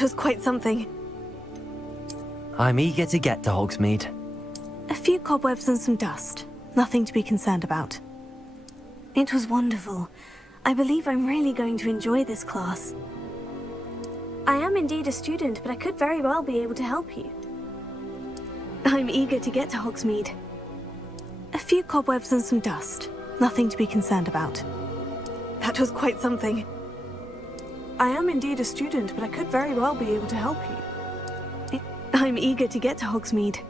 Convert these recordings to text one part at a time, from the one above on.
That was quite something. I'm eager to get to Hogsmeade. A few cobwebs and some dust. Nothing to be concerned about. It was wonderful. I believe I'm really going to enjoy this class. I am indeed a student, but I could very well be able to help you. I'm eager to get to Hogsmeade. A few cobwebs and some dust. Nothing to be concerned about. That was quite something. I am indeed a student, but I could very well be able to help you. I'm eager to get to Hogsmeade.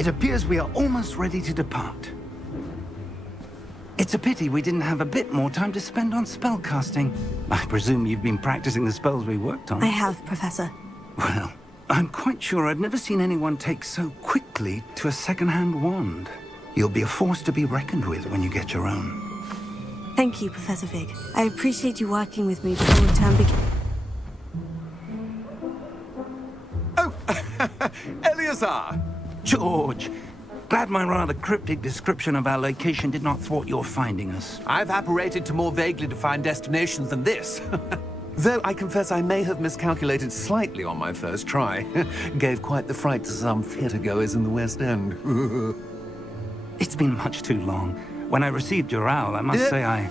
It appears we are almost ready to depart. It's a pity we didn't have a bit more time to spend on spellcasting. I presume you've been practicing the spells we worked on. I have, Professor. Well, I'm quite sure I've never seen anyone take so quickly to a second-hand wand. You'll be a force to be reckoned with when you get your own. Thank you, Professor Fig. I appreciate you working with me before the term begins. Oh, Eleazar! George, glad my rather cryptic description of our location did not thwart your finding us. I've apparated to more vaguely defined destinations than this. Though I confess I may have miscalculated slightly on my first try. Gave quite the fright to some theatergoers in the West End. It's been much too long. When I received your owl, I must say I...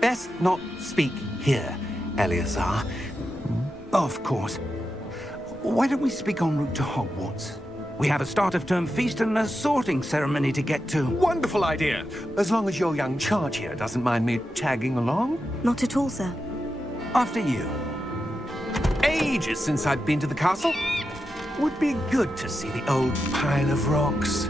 Best not speak here, Eleazar. Of course. Why don't we speak en route to Hogwarts? We have a start-of-term feast and a sorting ceremony to get to. Wonderful idea! As long as your young charge here doesn't mind me tagging along. Not at all, sir. After you. Ages since I'd been to the castle. Would be good to see the old pile of rocks.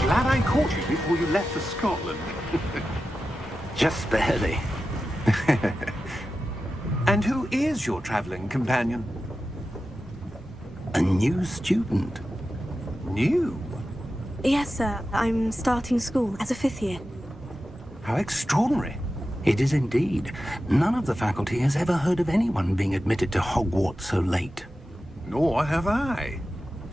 Glad I caught you before you left for Scotland. Just barely. And who is your traveling companion? A new student. New? Yes, sir. I'm starting school as a 5th year. How extraordinary. It is indeed. None of the faculty has ever heard of anyone being admitted to Hogwarts so late. Nor have I.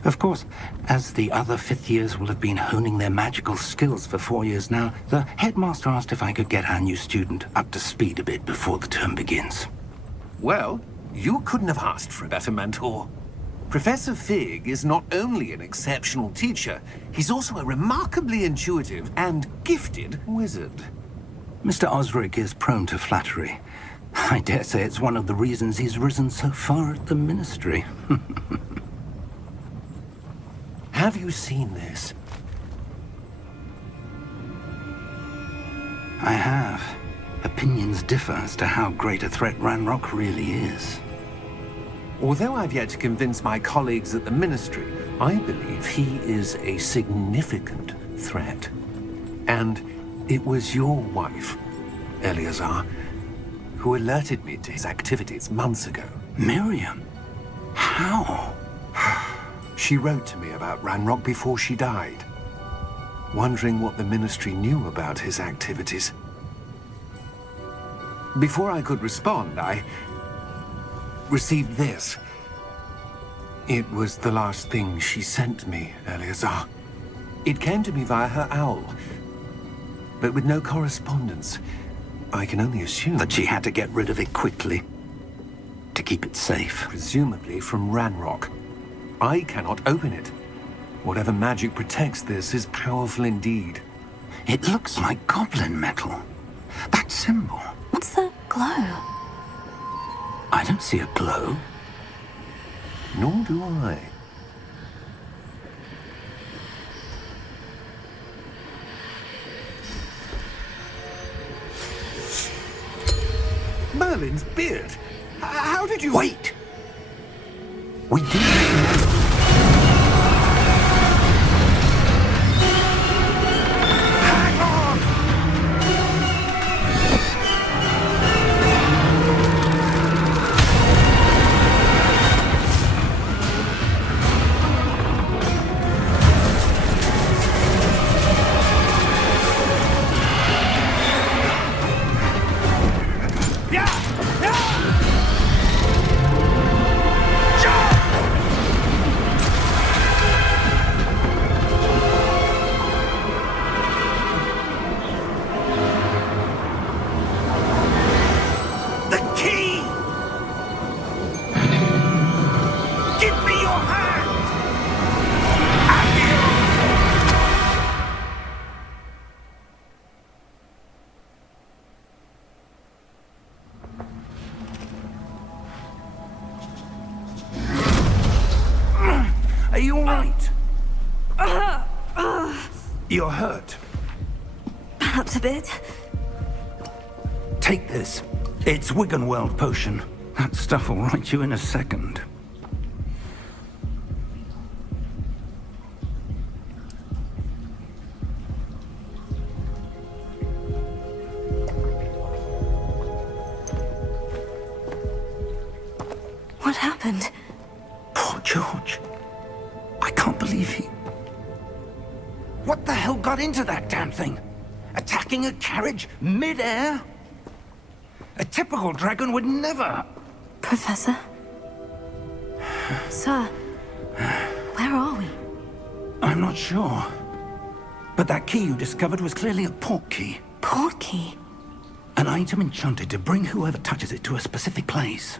Of course, as the other 5th years will have been honing their magical skills for 4 years now, the headmaster asked if I could get our new student up to speed a bit before the term begins. Well, you couldn't have asked for a better mentor. Professor Fig is not only an exceptional teacher, he's also a remarkably intuitive and gifted wizard. Mr. Osric is prone to flattery. I dare say it's one of the reasons he's risen so far at the ministry. Have you seen this? I have. Opinions differ as to how great a threat Ranrock really is. Although I've yet to convince my colleagues at the Ministry, I believe he is a significant threat. And it was your wife, Eleazar, who alerted me to his activities months ago. Miriam? How? She wrote to me about Ranrock before she died, wondering what the Ministry knew about his activities. Before I could respond, I received this. It was the last thing she sent me, Eleazar. It came to me via her owl, but with no correspondence. I can only assume That she had to get rid of it quickly. To keep it safe. presumably from Ranrock. I cannot open it. Whatever magic protects this is powerful indeed. It looks like goblin metal. That symbol. What's the glow? I don't see a glow. Nor do I. Merlin's beard. How did you... Wait! We do know. Hang on! You're hurt. Perhaps a bit. Take this. It's Wiggenweld potion. That stuff will right you in a second. What happened? Poor George. I can't believe he... What the hell got into that damn thing? Attacking a carriage mid-air? A typical dragon would never... Professor? Sir, where are we? I'm not sure. But that key you discovered was clearly a port key. Port key? An item enchanted to bring whoever touches it to a specific place.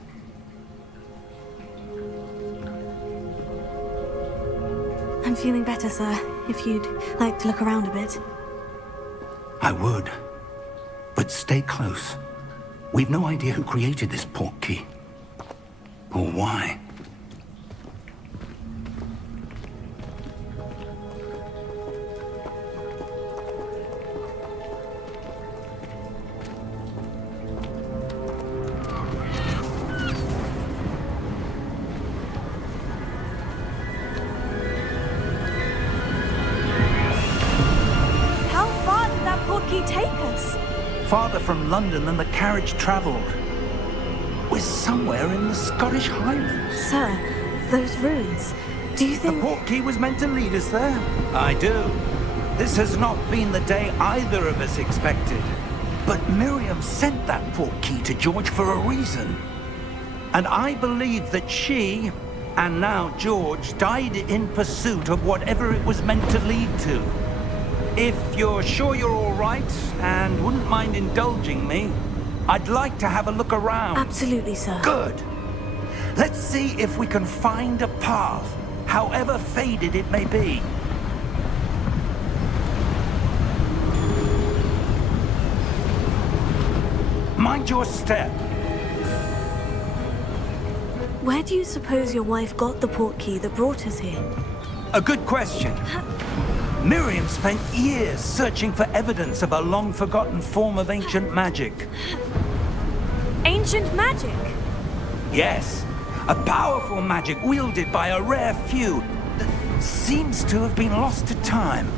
I'm feeling better, sir, if you'd like to look around a bit. I would. But stay close. We've no idea who created this port key. Or why. How far did that port key take us? Farther from London than the carriage travelled. We're somewhere in the Scottish Highlands. Sir, those ruins, do you The think... port key was meant to lead us there. I do. This has not been the day either of us expected. But Miriam sent that port key to George for a reason. And I believe that she, and now George, died in pursuit of whatever it was meant to lead to. If you're sure you're all right, and wouldn't mind indulging me, I'd like to have a look around. Absolutely, sir. Good. Let's see if we can find a path, however faded it may be. Mind your step. Where do you suppose your wife got the port key that brought us here? A good question. Miriam spent years searching for evidence of a long-forgotten form of ancient magic. Ancient magic? Yes, a powerful magic wielded by a rare few that seems to have been lost to time.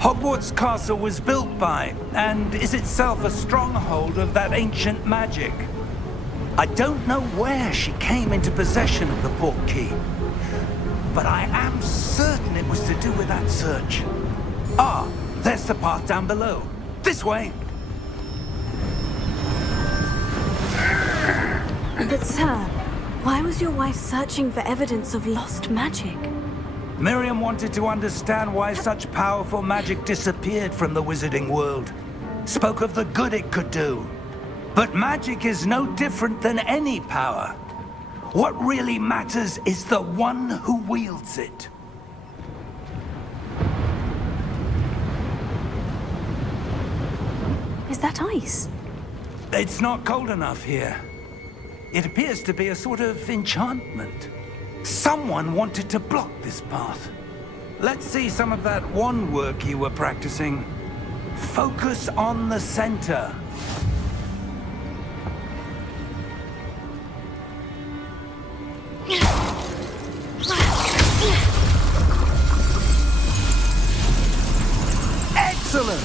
Hogwarts Castle was built by, and is itself a stronghold of that ancient magic. I don't know where she came into possession of the port key, but I am certain it was to do with that search. Ah, there's the path down below. This way. But sir, why was your wife searching for evidence of lost magic? Miriam wanted to understand why such powerful magic disappeared from the wizarding world. Spoke of the good it could do. But magic is no different than any power. What really matters is the one who wields it. Is that ice? It's not cold enough here. It appears to be a sort of enchantment. Someone wanted to block this path. Let's see some of that wand work you were practicing. Focus on the center. Excellent!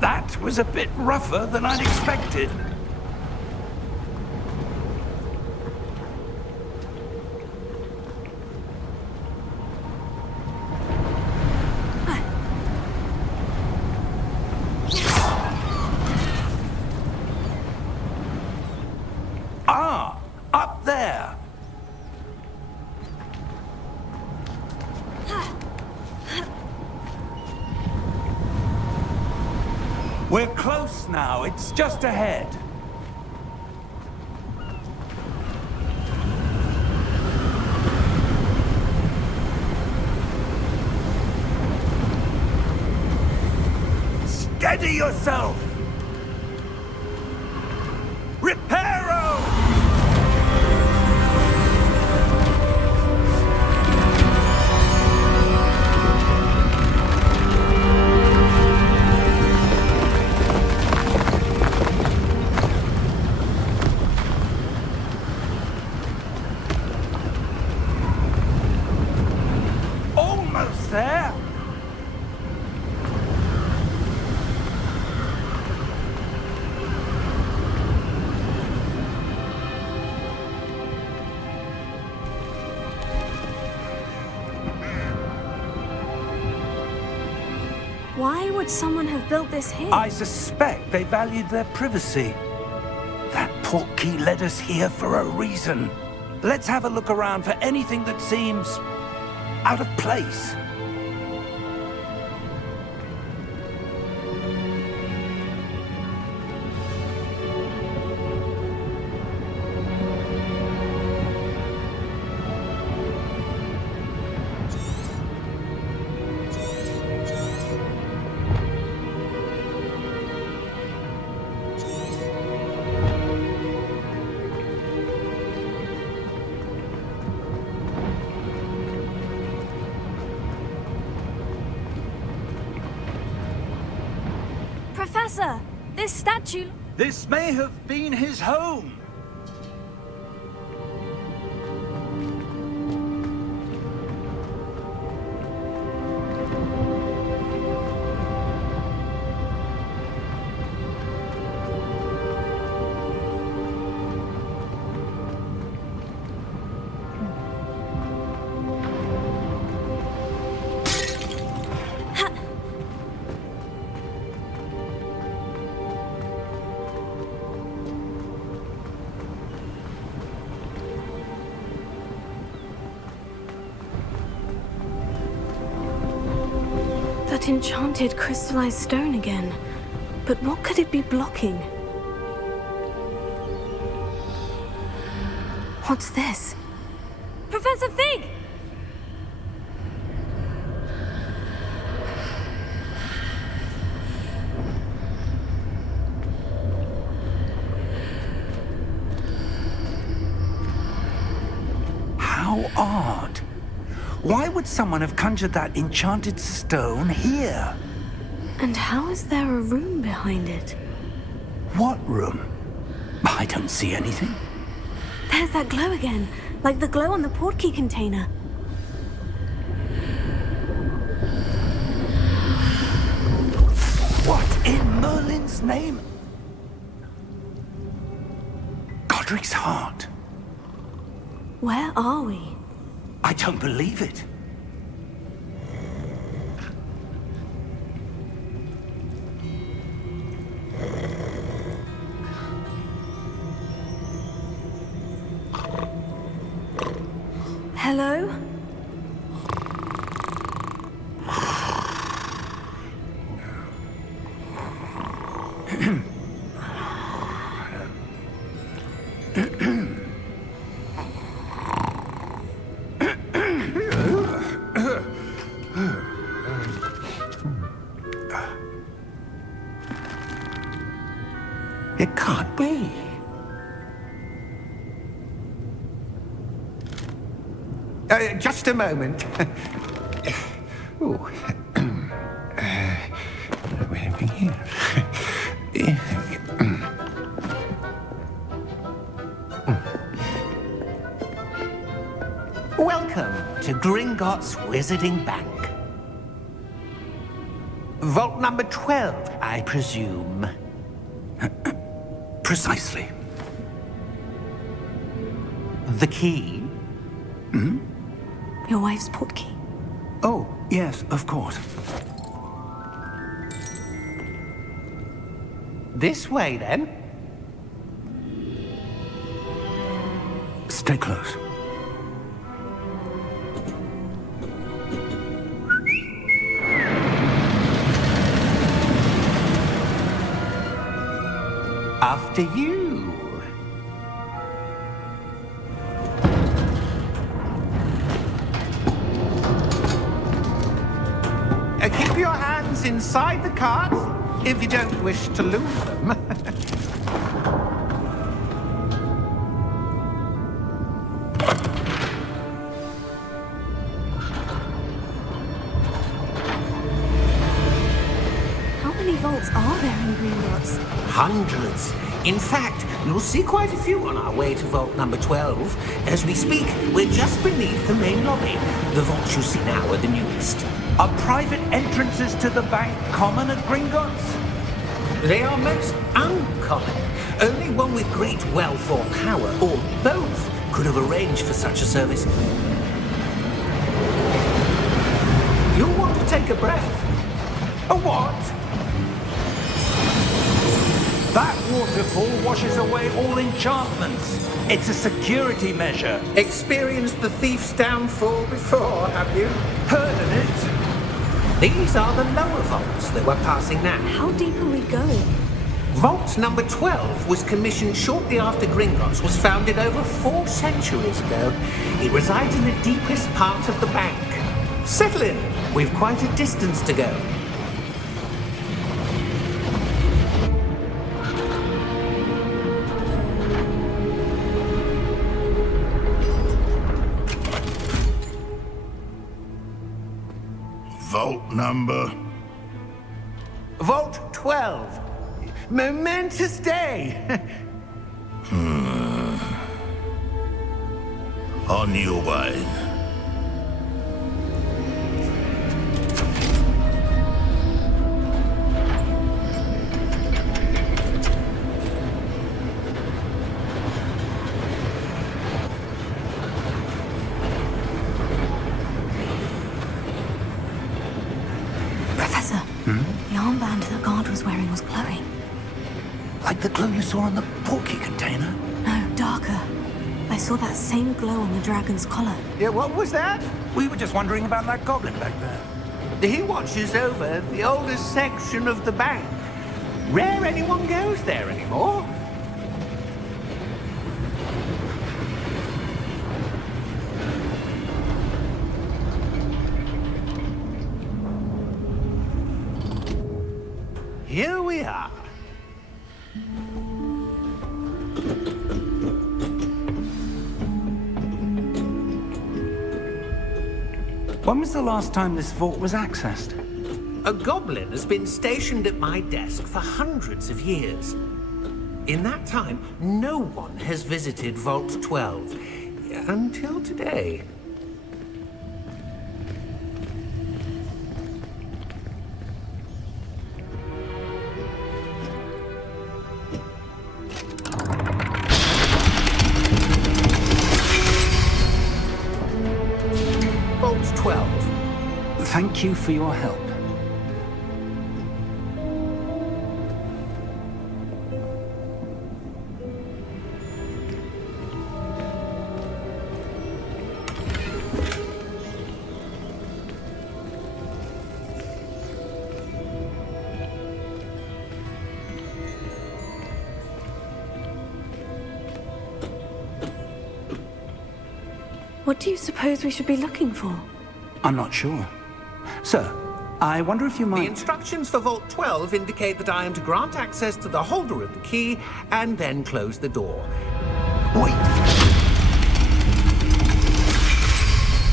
That was a bit rougher than I'd expected. Ah, up there. We're close now. It's just ahead. Steady yourself! Reparo! Almost there! Why would someone have built this here? I suspect they valued their privacy. That portkey led us here for a reason. Let's have a look around for anything that seems out of place. Professor, this statue... This may have been his home. That enchanted crystallized stone again. But what could it be blocking? What's this? Professor Fig! How odd. Why would someone have conjured that enchanted stone here? And how is there a room behind it? What room? I don't see anything. There's that glow again, like the glow on the portkey container. What in Merlin's name? Godric's heart. Where are we? I don't believe it. Hello? It can't be. Just a moment. Ooh. Where are we here? Welcome to Gringotts Wizarding Bank. Vault number 12, I presume. Precisely. The key? Your wife's portkey. Oh, yes, of course. This way, then. Stay close. After you. Keep your hands inside the cart. if you don't wish to lose them. How many vaults are there in Gringotts? Hundreds. In fact, you'll see quite a few on our way to vault number 12. As we speak, we're just beneath the main lobby. The vaults you see now are the newest. Are private entrances to the bank common at Gringotts? They are most uncommon. Only one with great wealth or power, or both, could have arranged for such a service. You'll want to take a breath. A what? That waterfall washes away all enchantments. It's a security measure. Experienced the thief's downfall before, have you? Heard of it? These are the lower vaults that we're passing now. How deep are we going? Vault number 12 was commissioned shortly after Gringotts was founded over 4 centuries ago. It resides in the deepest part of the bank. Settle in. We've quite a distance to go. Vault number? Vault 12. Momentous day. On your way. Professor, the armband the guard was wearing was glowing. Like the glow you saw on the portkey container? No, darker. I saw that same glow on the dragon's collar. Yeah, what was that? We were just wondering about that goblin back there. He watches over the oldest section of the bank. Rare anyone goes there anymore. Here we are. When was the last time this vault was accessed? A goblin has been stationed at my desk for hundreds of years. In that time, no one has visited Vault 12. Until today. Vault 12. Thank you for your help. What do you suppose we should be looking for? I'm not sure. Sir, I wonder if you The might... instructions for Vault 12 indicate that I am to grant access to the holder of the key and then close the door. Wait!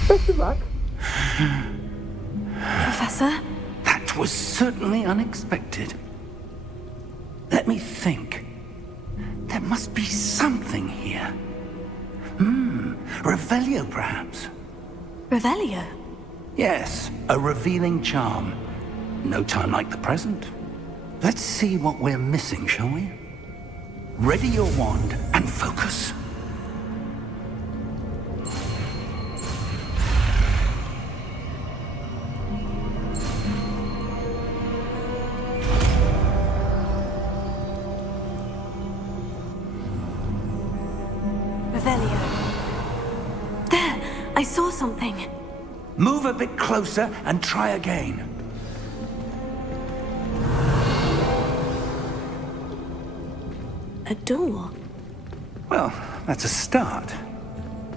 Best of luck. Professor? That was certainly unexpected. Let me think. There must be something here. Revelio, perhaps? Revelio? Yes, a revealing charm. No time like the present. Let's see what we're missing, shall we? Ready your wand and focus. Revelio. There! I saw something. Move a bit closer and try again. A door. Well, that's a start.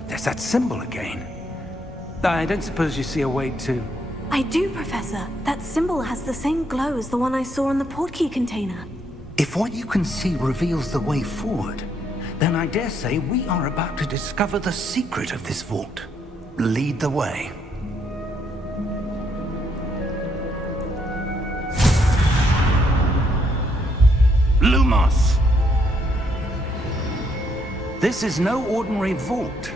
There's that symbol again. I don't suppose you see a way to... I do, Professor. That symbol has the same glow as the one I saw on the portkey container. If what you can see reveals the way forward, then I dare say we are about to discover the secret of this vault. Lead the way. Lumos! This is no ordinary vault.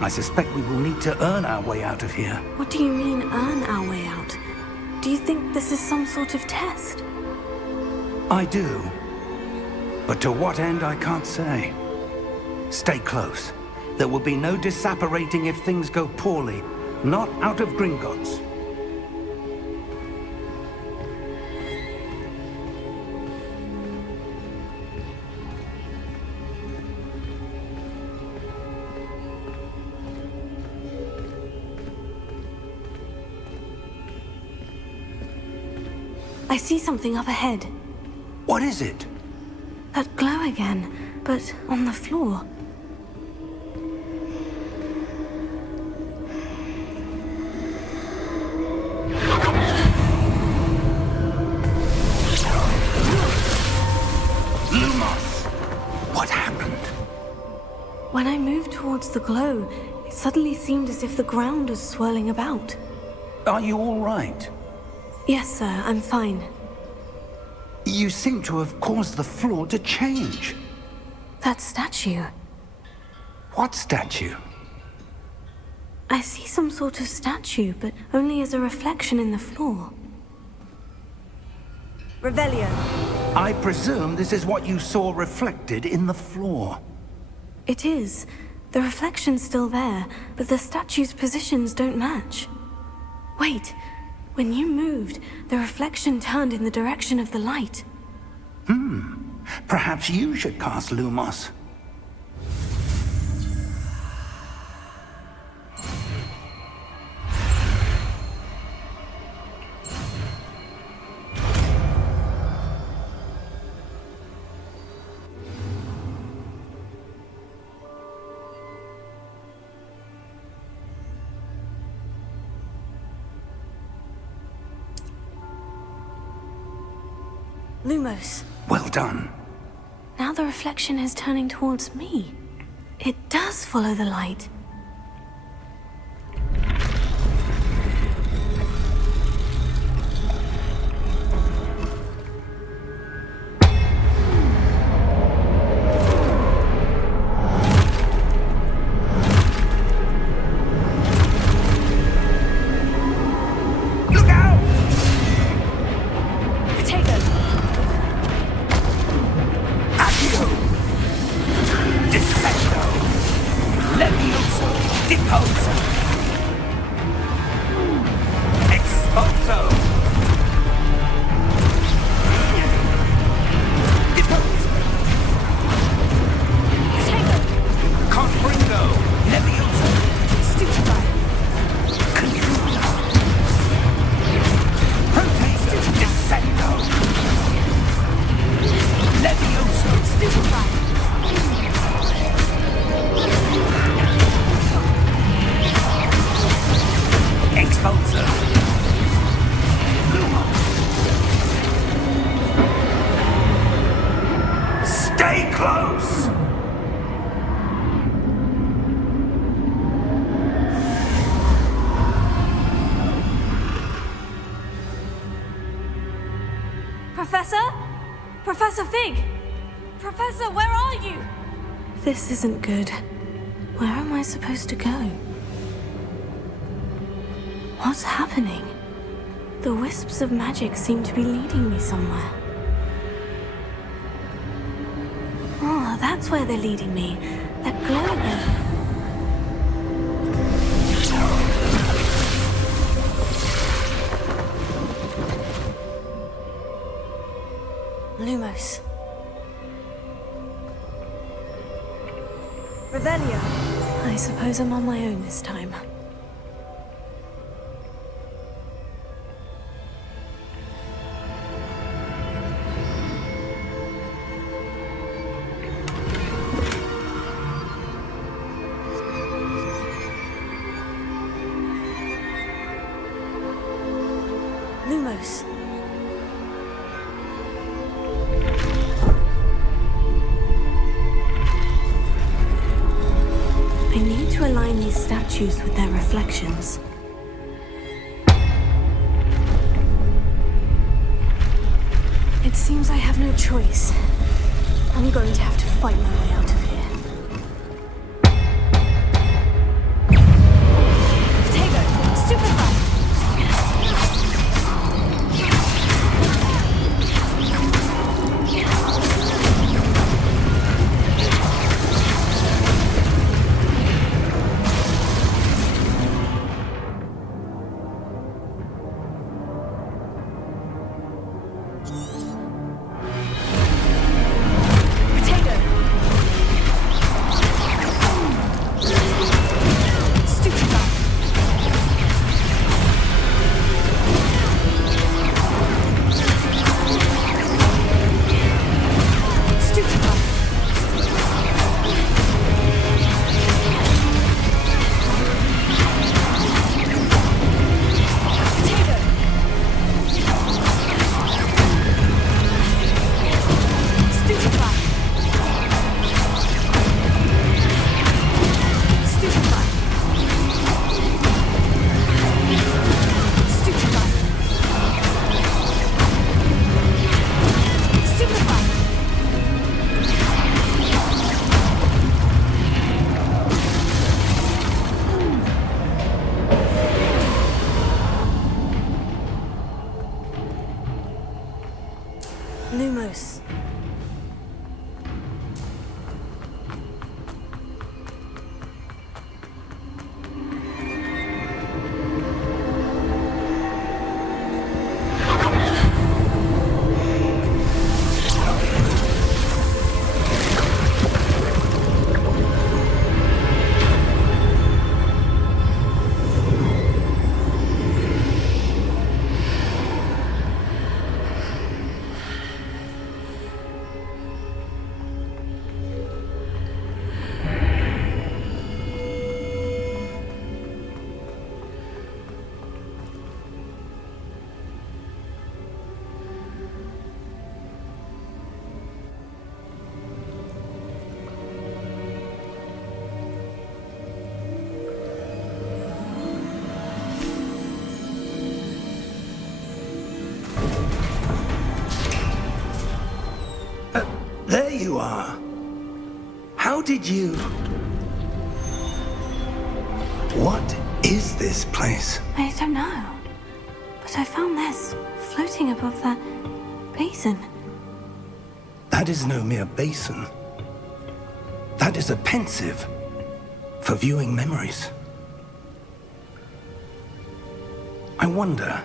I suspect we will need to earn our way out of here. What do you mean, earn our way out? Do you think this is some sort of test? I do. But to what end, I can't say. Stay close. There will be no disapparating if things go poorly. Not out of Gringotts. I see something up ahead. What is it? That glow again, but on the floor. Lumos! What happened? When I moved towards the glow, it suddenly seemed as if the ground was swirling about. Are you all right? Yes, sir, I'm fine. You seem to have caused the floor to change. That statue. What statue? I see some sort of statue, but only as a reflection in the floor. Revelio. I presume this is what you saw reflected in the floor. It is. The reflection's still there, but the statue's positions don't match. Wait. When you moved, the reflection turned in the direction of the light. Perhaps you should cast Lumos. Lumos. Well done. Now the reflection is turning towards me. It does follow the light. Look out! Potato! Accio! Descendo! Levioso! Deposo! Expulso! Deposo! Potato! Confringo! Levioso! Stupefy! Confuso! Protesto! Descendo! Levioso! Stupefy! Expulso! Stay close! Professor? Professor Fig! Professor, where are you? This isn't good. Where am I supposed to go? What's happening? The wisps of magic seem to be leading me somewhere. Oh, that's where they're leading me. That glow again. Lumos. Revelio. I suppose I'm on my own this time. Lumos. I need to align these statues with their reflections. It seems I have no choice. I'm going to have to fight my way out of here. Potato! Stupefy! Lumos. There you are. How did you... What is this place? I don't know. But I found this floating above that basin. That is no mere basin. That is a pensive for viewing memories. I wonder...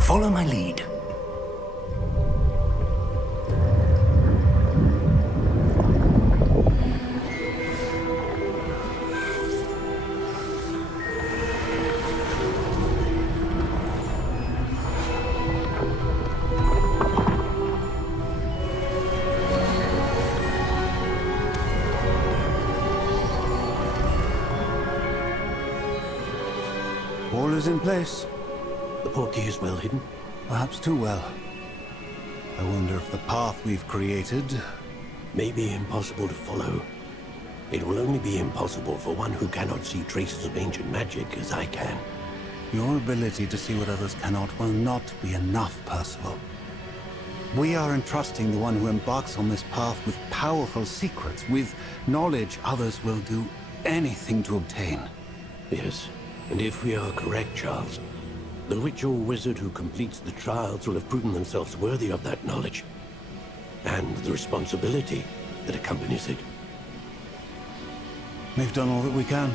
Follow my lead. All is in place. The portkey is well hidden. Perhaps too well. I wonder if the path we've created... May be impossible to follow. It will only be impossible for one who cannot see traces of ancient magic as I can. Your ability to see what others cannot will not be enough, Percival. We are entrusting the one who embarks on this path with powerful secrets, with knowledge others will do anything to obtain. Yes, and if we are correct, Charles, the witch or wizard who completes the trials will have proven themselves worthy of that knowledge, and the responsibility that accompanies it. We've done all that we can.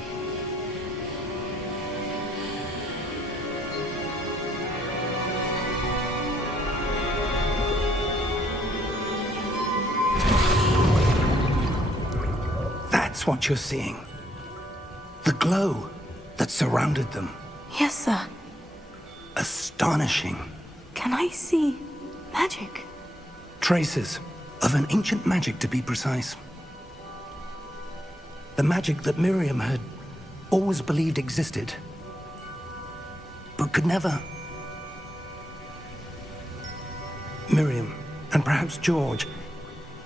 That's what you're seeing. The glow that surrounded them. Yes, sir. Astonishing. Can I see Magic? Traces of an ancient magic, to be precise. The magic that Miriam had always believed existed, but could never. Miriam, and perhaps George,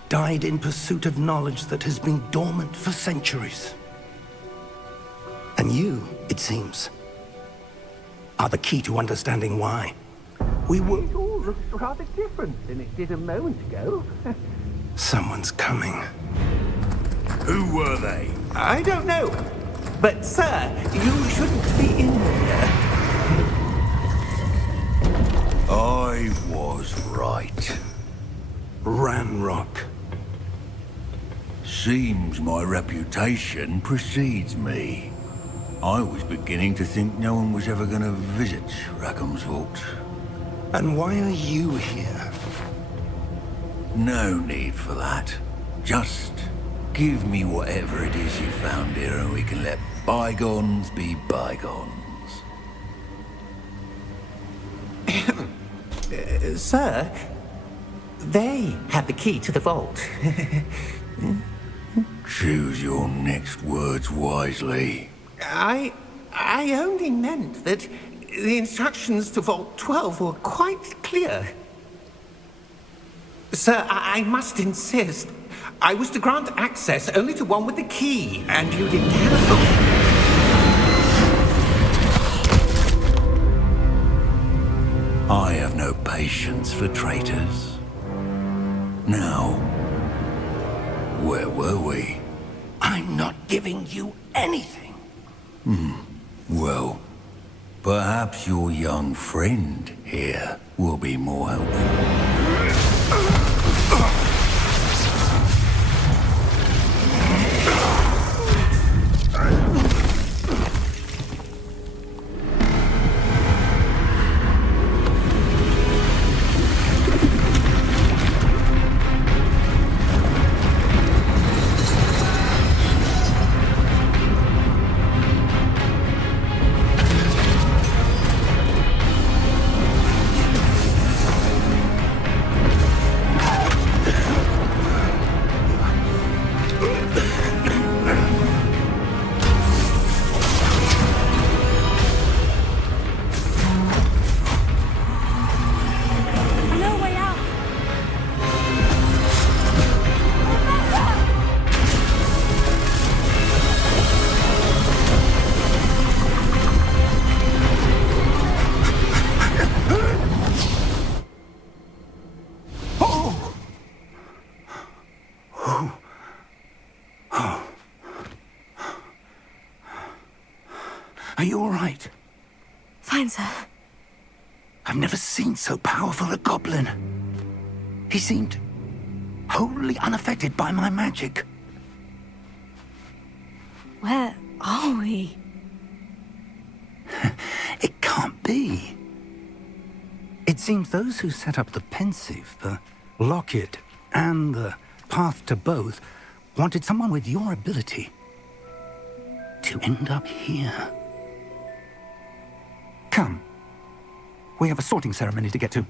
died in pursuit of knowledge that has been dormant for centuries. And you, it seems, are the key to understanding why. We were... It all looks rather different than it did a moment ago. Someone's coming. Who were they? I don't know. But, sir, you shouldn't be in here. I was right. Ranrock. Seems my reputation precedes me. I was beginning to think no one was ever going to visit Rackham's vault. And why are you here? No need for that. Just give me whatever it is you found here and we can let bygones be bygones. Sir, they had the key to the vault. Choose your next words wisely. I only meant that the instructions to Vault 12 were quite clear. Sir, I must insist. I was to grant access only to one with the key, and you didn't have them. I have no patience for traitors. Now, where were we? I'm not giving you anything. Well, perhaps your young friend here will be more helpful. Are you all right? Fine, sir. I've never seen so powerful a goblin. He seemed wholly unaffected by my magic. Where are we? It can't be. It seems those who set up the pensive, the locket, and the path to both wanted someone with your ability to end up here. Come. We have a sorting ceremony to get to.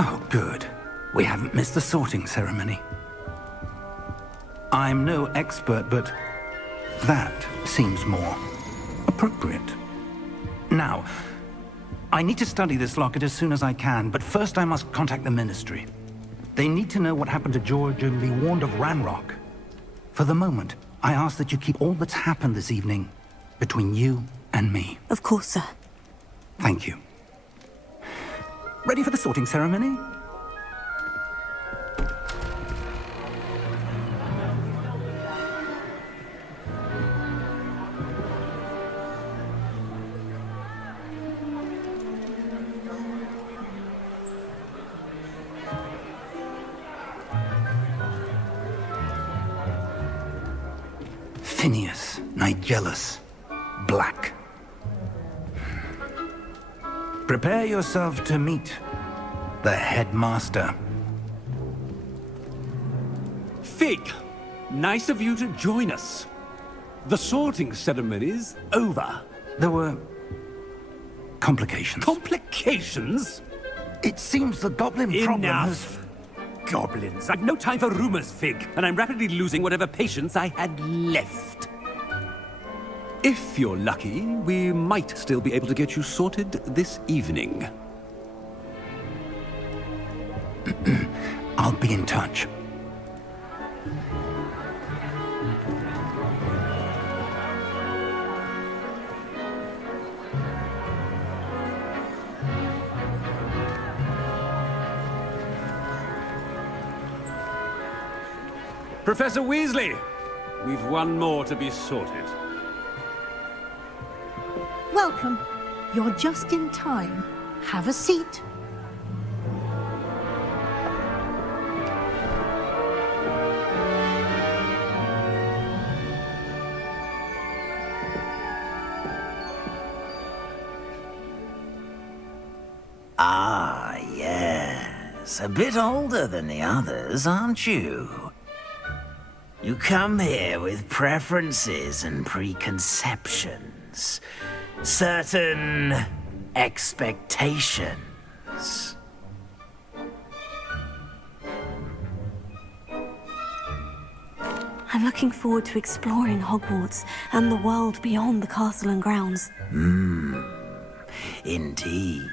Oh, good. We haven't missed the sorting ceremony. I'm no expert, but That seems more appropriate. Now, I need to study this locket as soon as I can, but first I must contact the Ministry. They need to know what happened to George and be warned of Ranrock. For the moment, I ask that you keep all that's happened this evening between you and me. Of course, sir. Thank you. Ready for the sorting ceremony? Phineas, Nigellus, Black. Prepare yourself to meet the headmaster. Fig, nice of you to join us. The sorting ceremony's over. There were complications. Complications? It seems the goblin problem has... Enough! Goblins. I've no time for rumors, Fig, and I'm rapidly losing whatever patience I had left. If you're lucky, we might still be able to get you sorted this evening. I'll be in touch. Professor Weasley, we've one more to be sorted. Welcome. You're just in time. Have a seat. Ah, yes. A bit older than the others, aren't you? You come here with preferences and preconceptions. Certain expectations. I'm looking forward to exploring Hogwarts and the world beyond the castle and grounds. Indeed.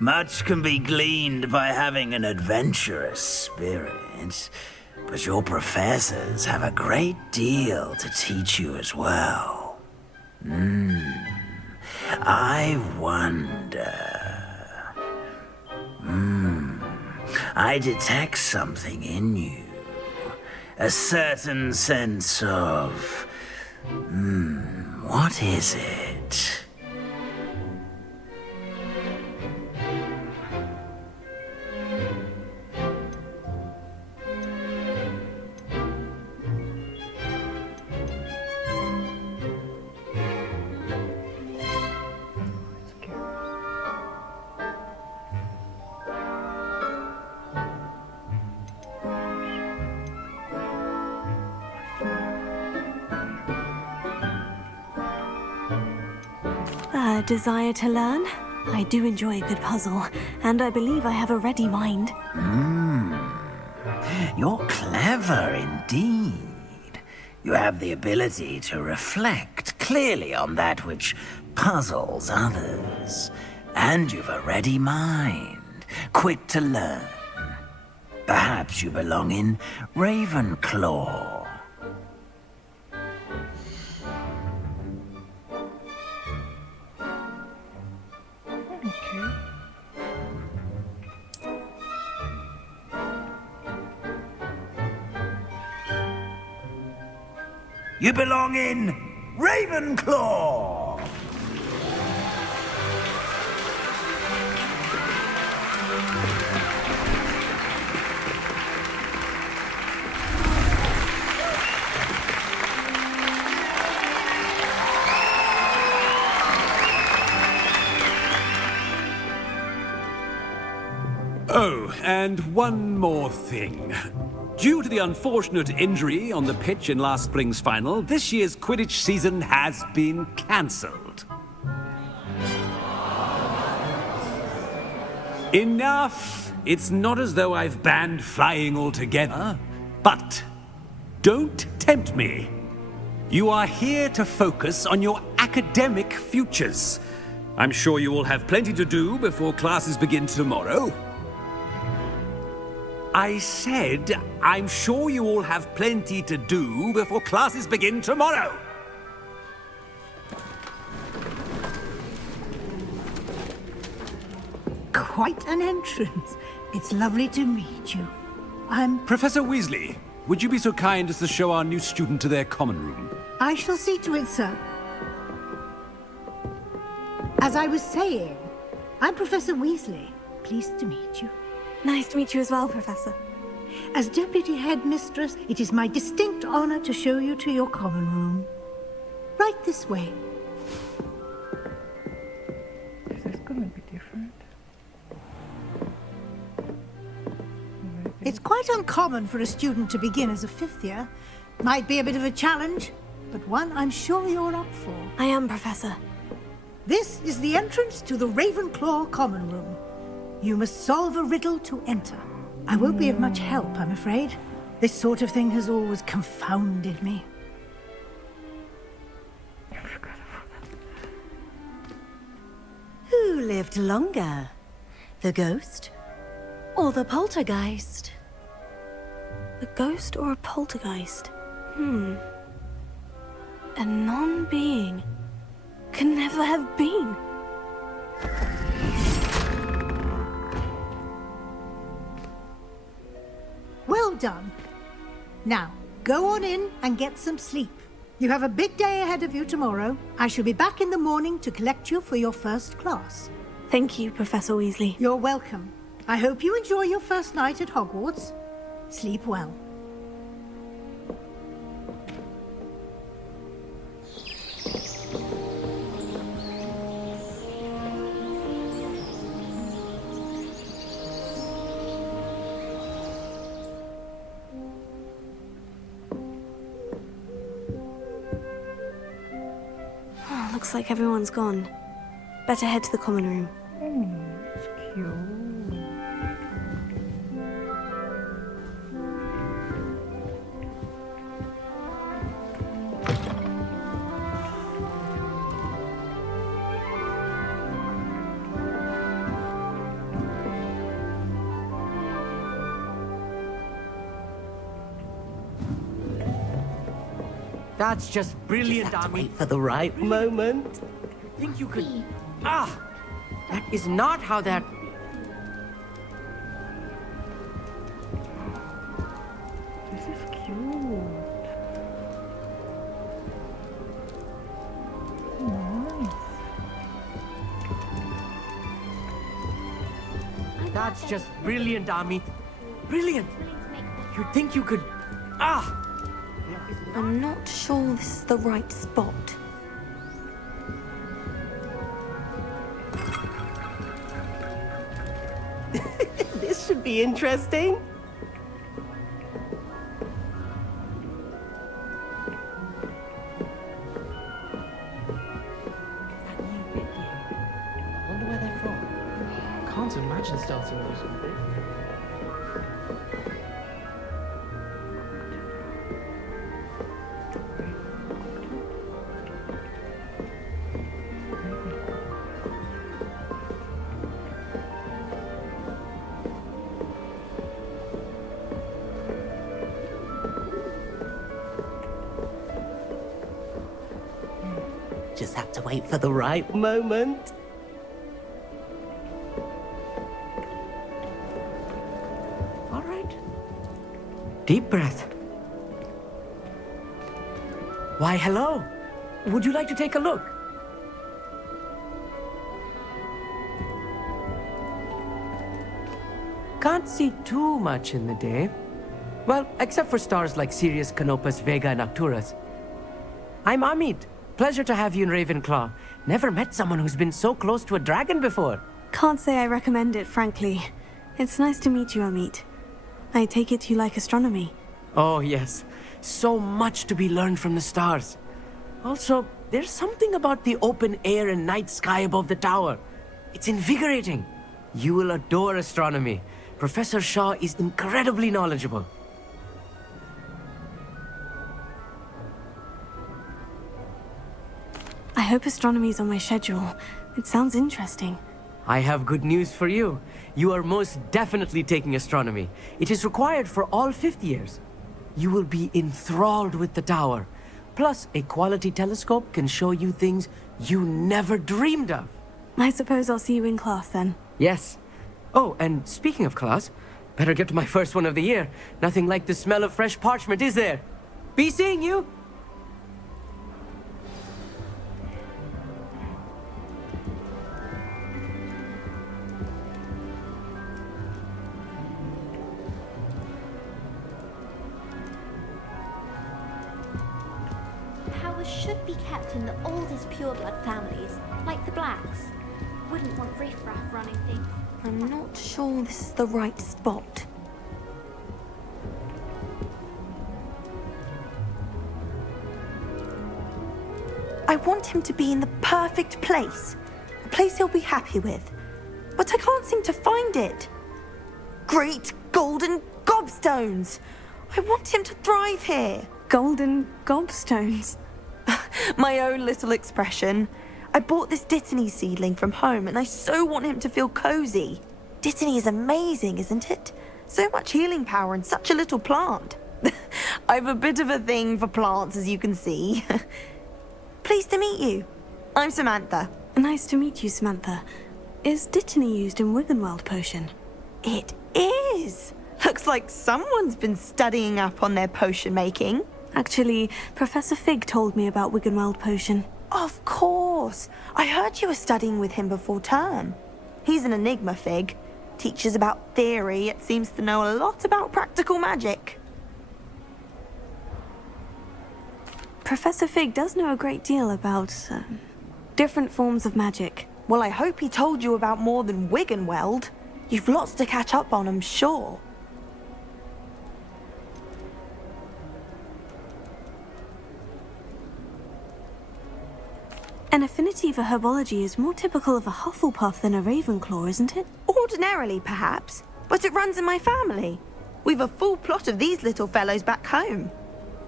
Much can be gleaned by having an adventurous spirit, but your professors have a great deal to teach you as well. I wonder... I detect something in you. A certain sense of... what is it? A desire to learn? I do enjoy a good puzzle, and I believe I have a ready mind. You're clever indeed. You have the ability to reflect clearly on that which puzzles others. And you've a ready mind, quick to learn. Perhaps you belong in Ravenclaw. You belong in Ravenclaw! Oh, and one more thing. Due to the unfortunate injury on the pitch in last spring's final, this year's Quidditch season has been cancelled. Enough! It's not as though I've banned flying altogether, but don't tempt me. You are here to focus on your academic futures. I'm sure you all have plenty to do before classes begin tomorrow. I said, I'm sure you all have plenty to do before classes begin tomorrow. Quite an entrance. It's lovely to meet you. Professor Weasley, would you be so kind as to show our new student to their common room? I shall see to it, sir. As I was saying, I'm Professor Weasley. Pleased to meet you. Nice to meet you as well, Professor. As Deputy Headmistress, it is my distinct honor to show you to your common room. Right this way. Is this gonna be different? It's quite uncommon for a student to begin as a fifth year. Might be a bit of a challenge, but one I'm sure you're up for. I am, Professor. This is the entrance to the Ravenclaw common room. You must solve a riddle to enter. I won't be of much help, I'm afraid. This sort of thing has always confounded me. Who lived longer? The ghost or the poltergeist? A ghost or a poltergeist? A non-being can never have been. Well done. Now, go on in and get some sleep. You have a big day ahead of you tomorrow. I shall be back in the morning to collect you for your first class. Thank you, Professor Weasley. You're welcome. I hope you enjoy your first night at Hogwarts. Sleep well. Looks like everyone's gone. Better head to the common room. It's cute. That's just brilliant, Ami. For the right moment. Think you could... Ah! That is not how that... This is cute. Nice. That's just brilliant, Ami. Brilliant! You'd think you could... Ah! I'm not sure this is the right spot. This should be interesting. Wonder where they're from. Can't imagine starting with something. Just have to wait for the right moment. All right. Deep breath. Why, hello. Would you like to take a look? Can't see too much in the day. Well, except for stars like Sirius, Canopus, Vega, and Arcturus. I'm Amit. Pleasure to have you in Ravenclaw. Never met someone who's been so close to a dragon before. Can't say I recommend it, frankly. It's nice to meet you, Amit. I take it you like astronomy. Oh, yes. So much to be learned from the stars. Also, there's something about the open air and night sky above the tower. It's invigorating. You will adore astronomy. Professor Shaw is incredibly knowledgeable. hope astronomy's on my schedule. It sounds interesting. I have good news for you. You are most definitely taking astronomy. It is required for all fifth years. You will be enthralled with the tower. Plus, a quality telescope can show you things you never dreamed of. I suppose I'll see you in class then. Yes. Oh, and speaking of class, better get to my first one of the year. Nothing like the smell of fresh parchment, is there? Be seeing you! Powers should be kept in the oldest pureblood families, like the Blacks. Wouldn't want riffraff running things. I'm not sure this is the right spot. I want him to be in the perfect place. A place he'll be happy with. But I can't seem to find it. Great golden gobstones! I want him to thrive here. Golden gobstones? My own little expression. I bought this Dittany seedling from home and I so want him to feel cozy. Dittany is amazing, isn't it? So much healing power in such a little plant. I've a bit of a thing for plants, as you can see. Pleased to meet you. I'm Samantha. Nice to meet you, Samantha. Is Dittany used in Wiggenweld potion? It is. Looks like someone's been studying up on their potion making. Actually, Professor Fig told me about Wiggenweld potion. Of course. I heard you were studying with him before term. He's an enigma, Fig. Teaches about theory, yet seems to know a lot about practical magic. Professor Fig does know a great deal about different forms of magic. Well, I hope he told you about more than Wiggenweld. You've lots to catch up on, I'm sure. An affinity for herbology is more typical of a Hufflepuff than a Ravenclaw, isn't it? Ordinarily, perhaps, but it runs in my family. We've a full plot of these little fellows back home.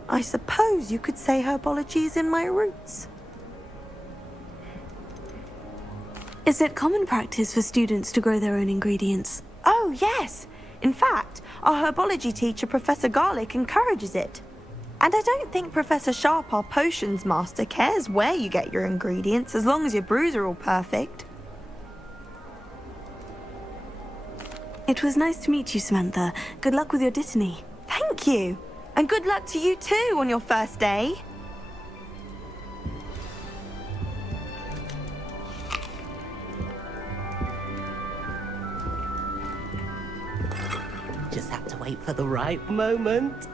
I suppose you could say herbology is in my roots. Is it common practice for students to grow their own ingredients? Oh, yes. In fact, our herbology teacher, Professor Garlick, encourages it. And I don't think Professor Sharp, our potions master, cares where you get your ingredients, as long as your brews are all perfect. It was nice to meet you, Samantha. Good luck with your Dittany. Thank you. And good luck to you too on your first day. Just have to wait for the right moment.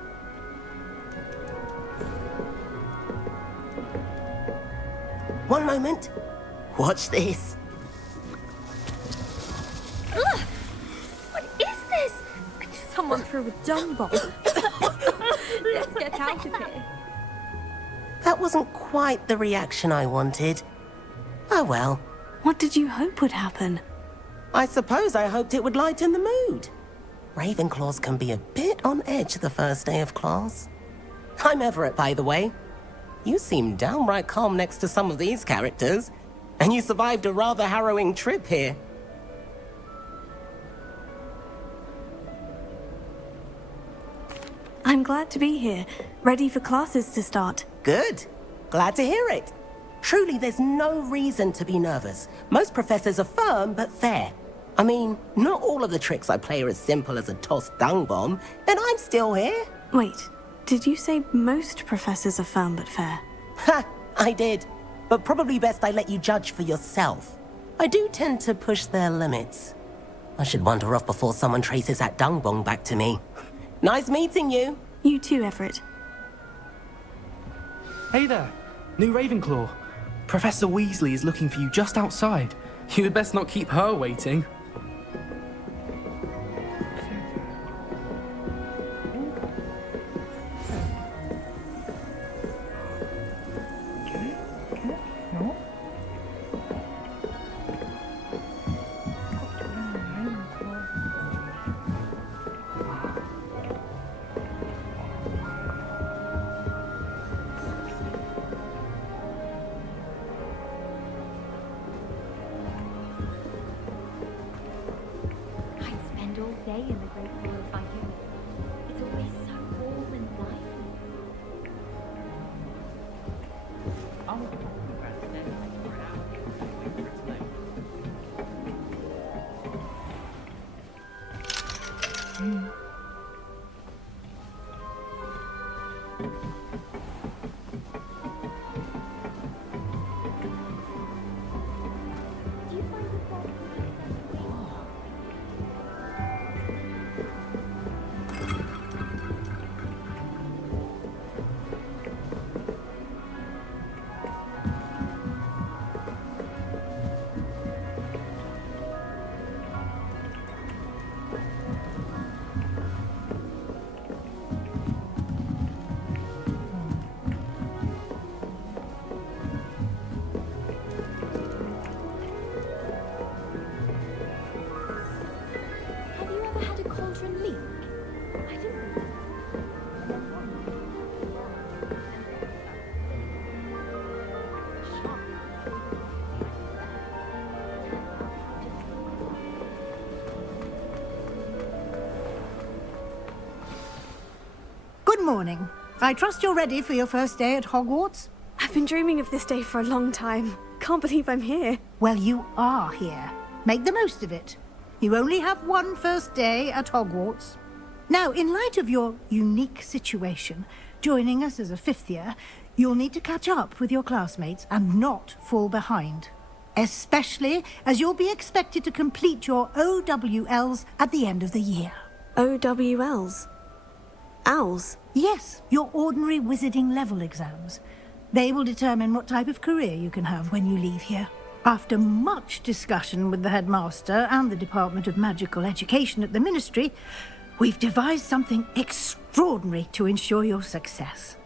One moment. Watch this. Ugh! What is this? Someone threw a dung bomb. Let's get out of here. That wasn't quite the reaction I wanted. Oh well. What did you hope would happen? I suppose I hoped it would lighten the mood. Ravenclaws can be a bit on edge the first day of class. I'm Everett, by the way. You seem downright calm next to some of these characters, and you survived a rather harrowing trip here. I'm glad to be here, ready for classes to start. Good. Glad to hear it. Truly, there's no reason to be nervous. Most professors are firm but fair. I mean, not all of the tricks I play are as simple as a tossed dung bomb, and I'm still here. Wait, did you say most professors are firm but fair? Ha! I did. But probably best I let you judge for yourself. I do tend to push their limits. I should wander off before someone traces that dung bomb back to me. Nice meeting you. You too, Everett. Hey there, new Ravenclaw. Professor Weasley is looking for you just outside. You had best not keep her waiting. Ravenclaw like you. It's always so warm and lively. Have you ever had a cauldron leak? I don't think Good morning. I trust you're ready for your first day at Hogwarts? I've been dreaming of this day for a long time. Can't believe I'm here. Well, you are here. Make the most of it. You only have one first day at Hogwarts. Now, in light of your unique situation, joining us as a fifth year, you'll need to catch up with your classmates and not fall behind. Especially as you'll be expected to complete your OWLs at the end of the year. OWLs? Owls? Yes, your ordinary wizarding level exams. They will determine what type of career you can have when you leave here. After much discussion with the headmaster and the Department of Magical Education at the Ministry, we've devised something extraordinary to ensure your success.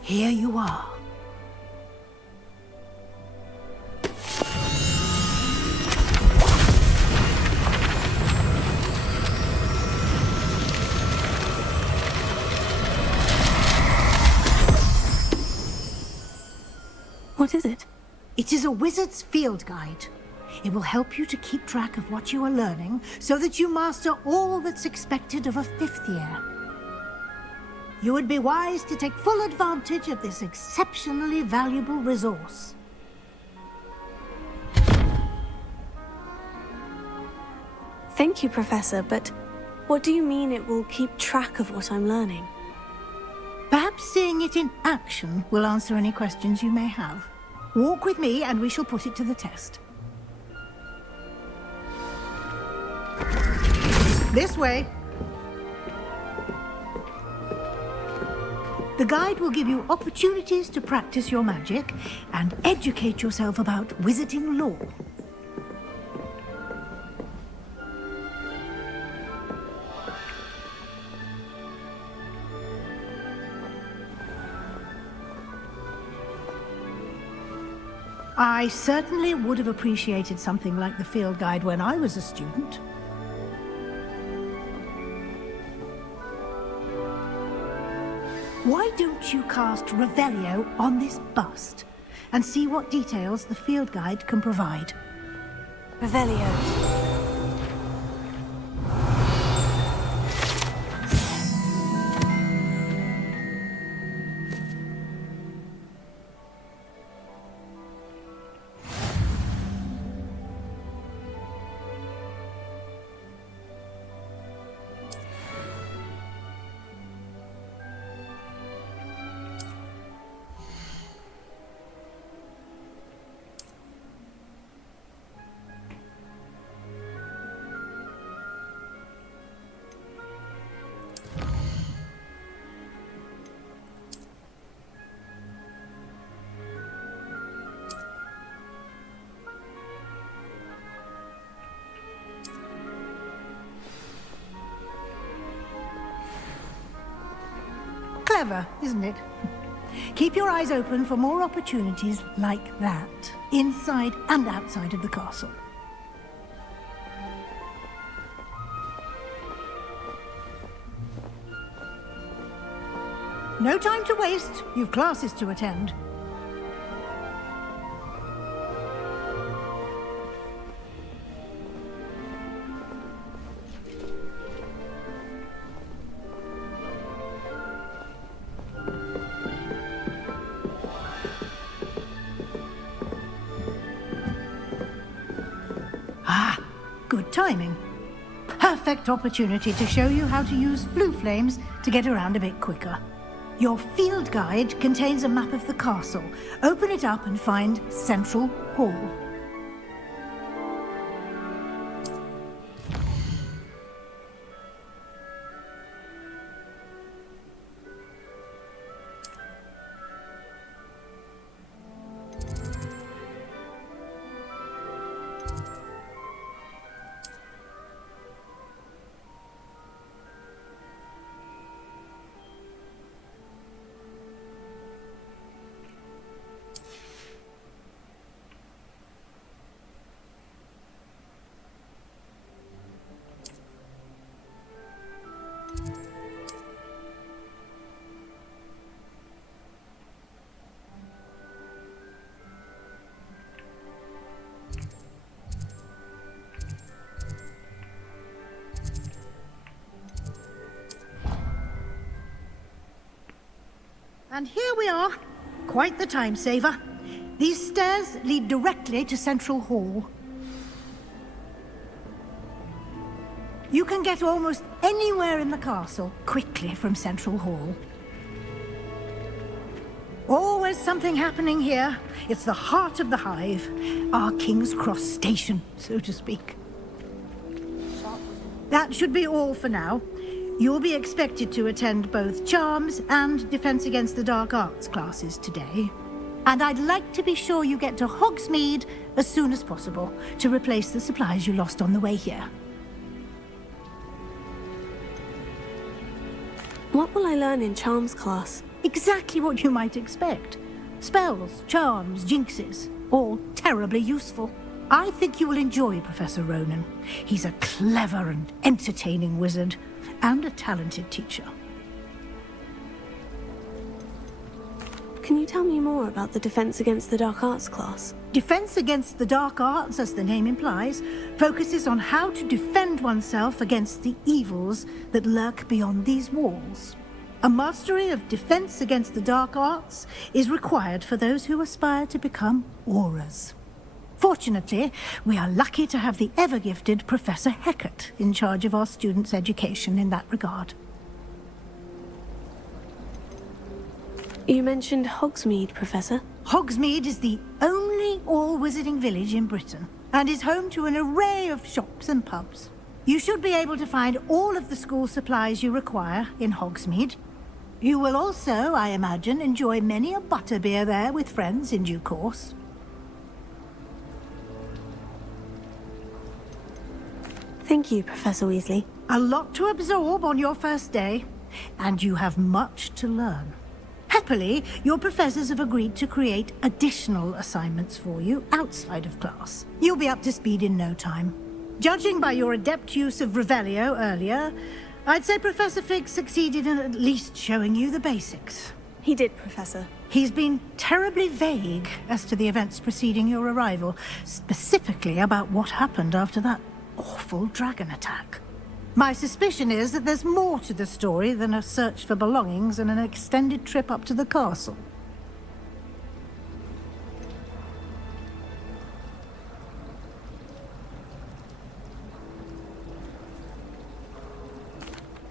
Here you are. What is it? It is a wizard's field guide. It will help you to keep track of what you are learning so that you master all that's expected of a fifth year. You would be wise to take full advantage of this exceptionally valuable resource. Thank you, Professor, but what do you mean it will keep track of what I'm learning? Perhaps seeing it in action will answer any questions you may have. Walk with me and we shall put it to the test. This way. The guide will give you opportunities to practice your magic and educate yourself about wizarding lore. I certainly would have appreciated something like the field guide when I was a student. Why don't you cast Revelio on this bust and see what details the field guide can provide? Revelio. Clever, isn't it? Keep your eyes open for more opportunities like that, inside and outside of the castle. No time to waste. You've classes to attend. Good timing. Perfect opportunity to show you how to use flue flames to get around a bit quicker. Your field guide contains a map of the castle. Open it up and find Central Hall. And here we are. Quite the time saver. These stairs lead directly to Central Hall. You can get almost anywhere in the castle quickly from Central Hall. Always something happening here. It's the heart of the hive. Our King's Cross station, so to speak. That should be all for now. You'll be expected to attend both Charms and Defense Against the Dark Arts classes today. And I'd like to be sure you get to Hogsmeade as soon as possible to replace the supplies you lost on the way here. What will I learn in Charms class? Exactly what you might expect. Spells, charms, jinxes, all terribly useful. I think you will enjoy Professor Ronan. He's a clever and entertaining wizard, and a talented teacher. Can you tell me more about the Defense Against the Dark Arts class? Defense Against the Dark Arts, as the name implies, focuses on how to defend oneself against the evils that lurk beyond these walls. A mastery of Defense Against the Dark Arts is required for those who aspire to become auras. Fortunately, we are lucky to have the ever-gifted Professor Hecat in charge of our students' education in that regard. You mentioned Hogsmeade, Professor. Hogsmeade is the only all-wizarding village in Britain, and is home to an array of shops and pubs. You should be able to find all of the school supplies you require in Hogsmeade. You will also, I imagine, enjoy many a butterbeer there with friends in due course. Thank you, Professor Weasley. A lot to absorb on your first day, and you have much to learn. Happily, your professors have agreed to create additional assignments for you outside of class. You'll be up to speed in no time. Judging by your adept use of Revelio earlier, I'd say Professor Fig succeeded in at least showing you the basics. He did, Professor. He's been terribly vague as to the events preceding your arrival, specifically about what happened after that awful dragon attack. My suspicion is that there's more to the story than a search for belongings and an extended trip up to the castle.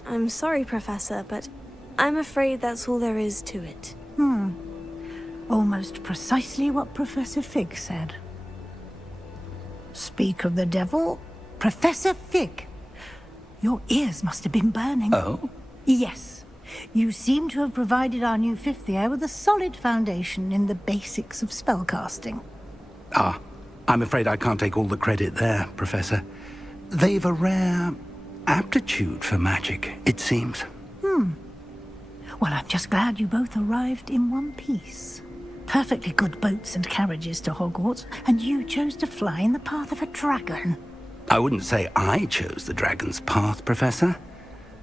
I'm sorry, Professor, but I'm afraid that's all there is to it. Almost precisely what Professor Fig said. Speak of the devil, Professor Fig. Your ears must have been burning. Oh? Yes. You seem to have provided our new fifth year with a solid foundation in the basics of spellcasting. Ah, I'm afraid I can't take all the credit there, Professor. They've a rare aptitude for magic, it seems. Well, I'm just glad you both arrived in one piece. Perfectly good boats and carriages to Hogwarts, and you chose to fly in the path of a dragon. I wouldn't say I chose the dragon's path, Professor.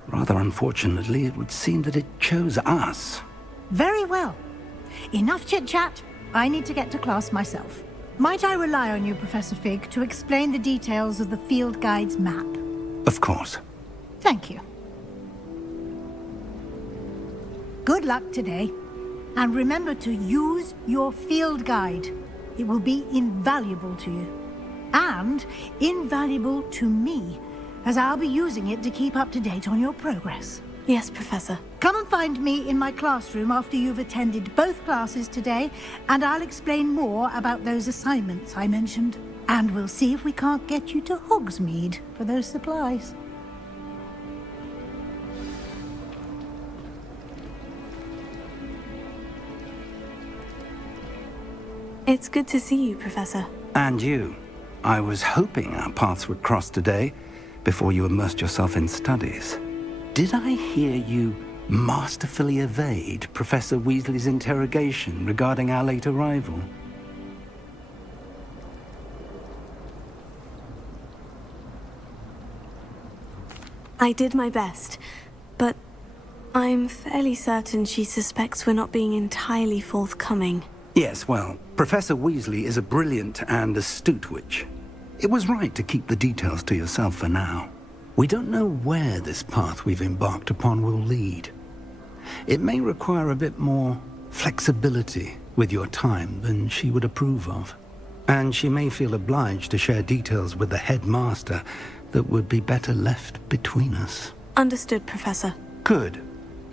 Rather unfortunately, it would seem that it chose us. Very well. Enough chit-chat. I need to get to class myself. Might I rely on you, Professor Fig, to explain the details of the field guide's map? Of course. Thank you. Good luck today. And remember to use your field guide. It will be invaluable to you. and invaluable to me, as I'll be using it to keep up to date on your progress. Yes, Professor. Come and find me in my classroom after you've attended both classes today, and I'll explain more about those assignments I mentioned. And we'll see if we can't get you to Hogsmeade for those supplies. It's good to see you, Professor. And you. I was hoping our paths would cross today, before you immersed yourself in studies. Did I hear you masterfully evade Professor Weasley's interrogation regarding our late arrival? I did my best, but I'm fairly certain she suspects we're not being entirely forthcoming. Yes, well, Professor Weasley is a brilliant and astute witch. It was right to keep the details to yourself for now. We don't know where this path we've embarked upon will lead. It may require a bit more flexibility with your time than she would approve of. And she may feel obliged to share details with the headmaster that would be better left between us. Understood, Professor. Good.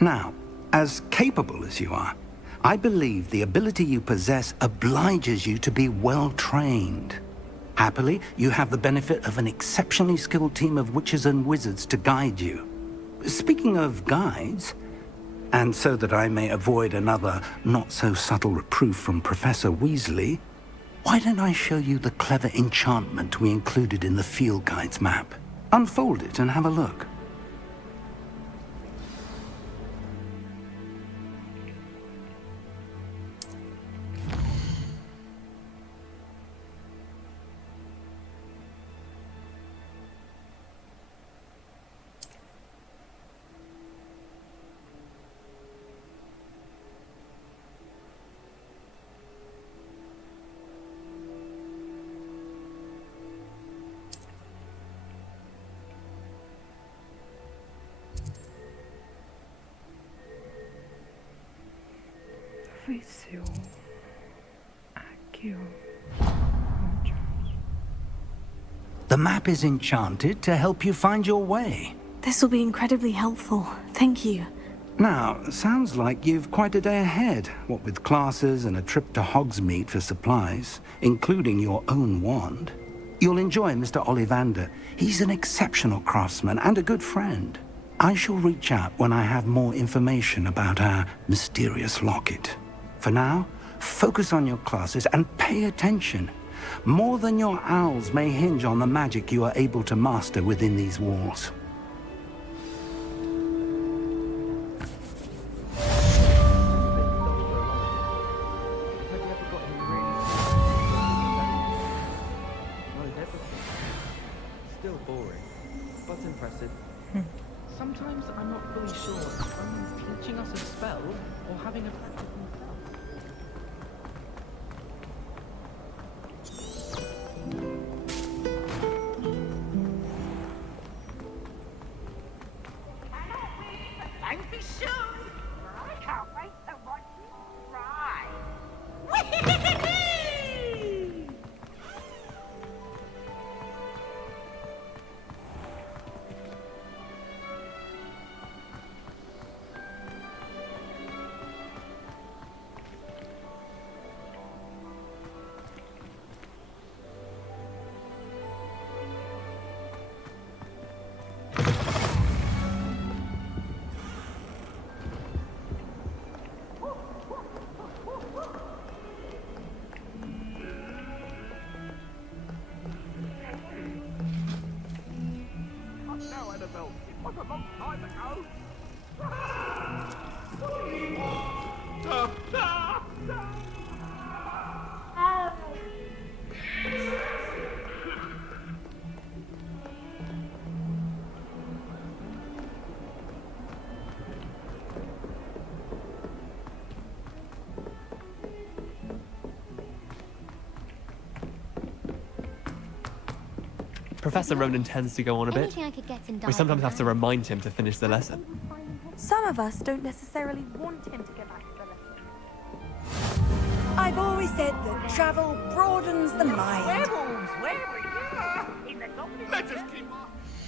Now, as capable as you are, I believe the ability you possess obliges you to be well trained. Happily, you have the benefit of an exceptionally skilled team of witches and wizards to guide you. Speaking of guides, and so that I may avoid another not-so-subtle reproof from Professor Weasley, why don't I show you the clever enchantment we included in the field guide's map? Unfold it and have a look. Difícil. Aqui, ó. The map is enchanted to help you find your way. This will be incredibly helpful. Thank you. Now, sounds like you've quite a day ahead, what with classes and a trip to Hogsmeade for supplies, including your own wand. You'll enjoy Mr. Ollivander. He's an exceptional craftsman and a good friend. I shall reach out when I have more information about our mysterious locket. For now, focus on your classes and pay attention. More than your owls may hinge on the magic you are able to master within these walls. Still boring, but impressive. Sometimes I'm not fully sure if someone's teaching us a spell or having a practical class. Don't be soon, or I can't wait to watch you fry. Now, Annabelle, it was a long time ago. Professor Ronan tends to go on a bit. Anything I could get in We sometimes have to remind him to finish the lesson. Some of us don't necessarily want him to go back to the lesson. I've always said that travel broadens the mind. Werewolves, where are you? Let us keep our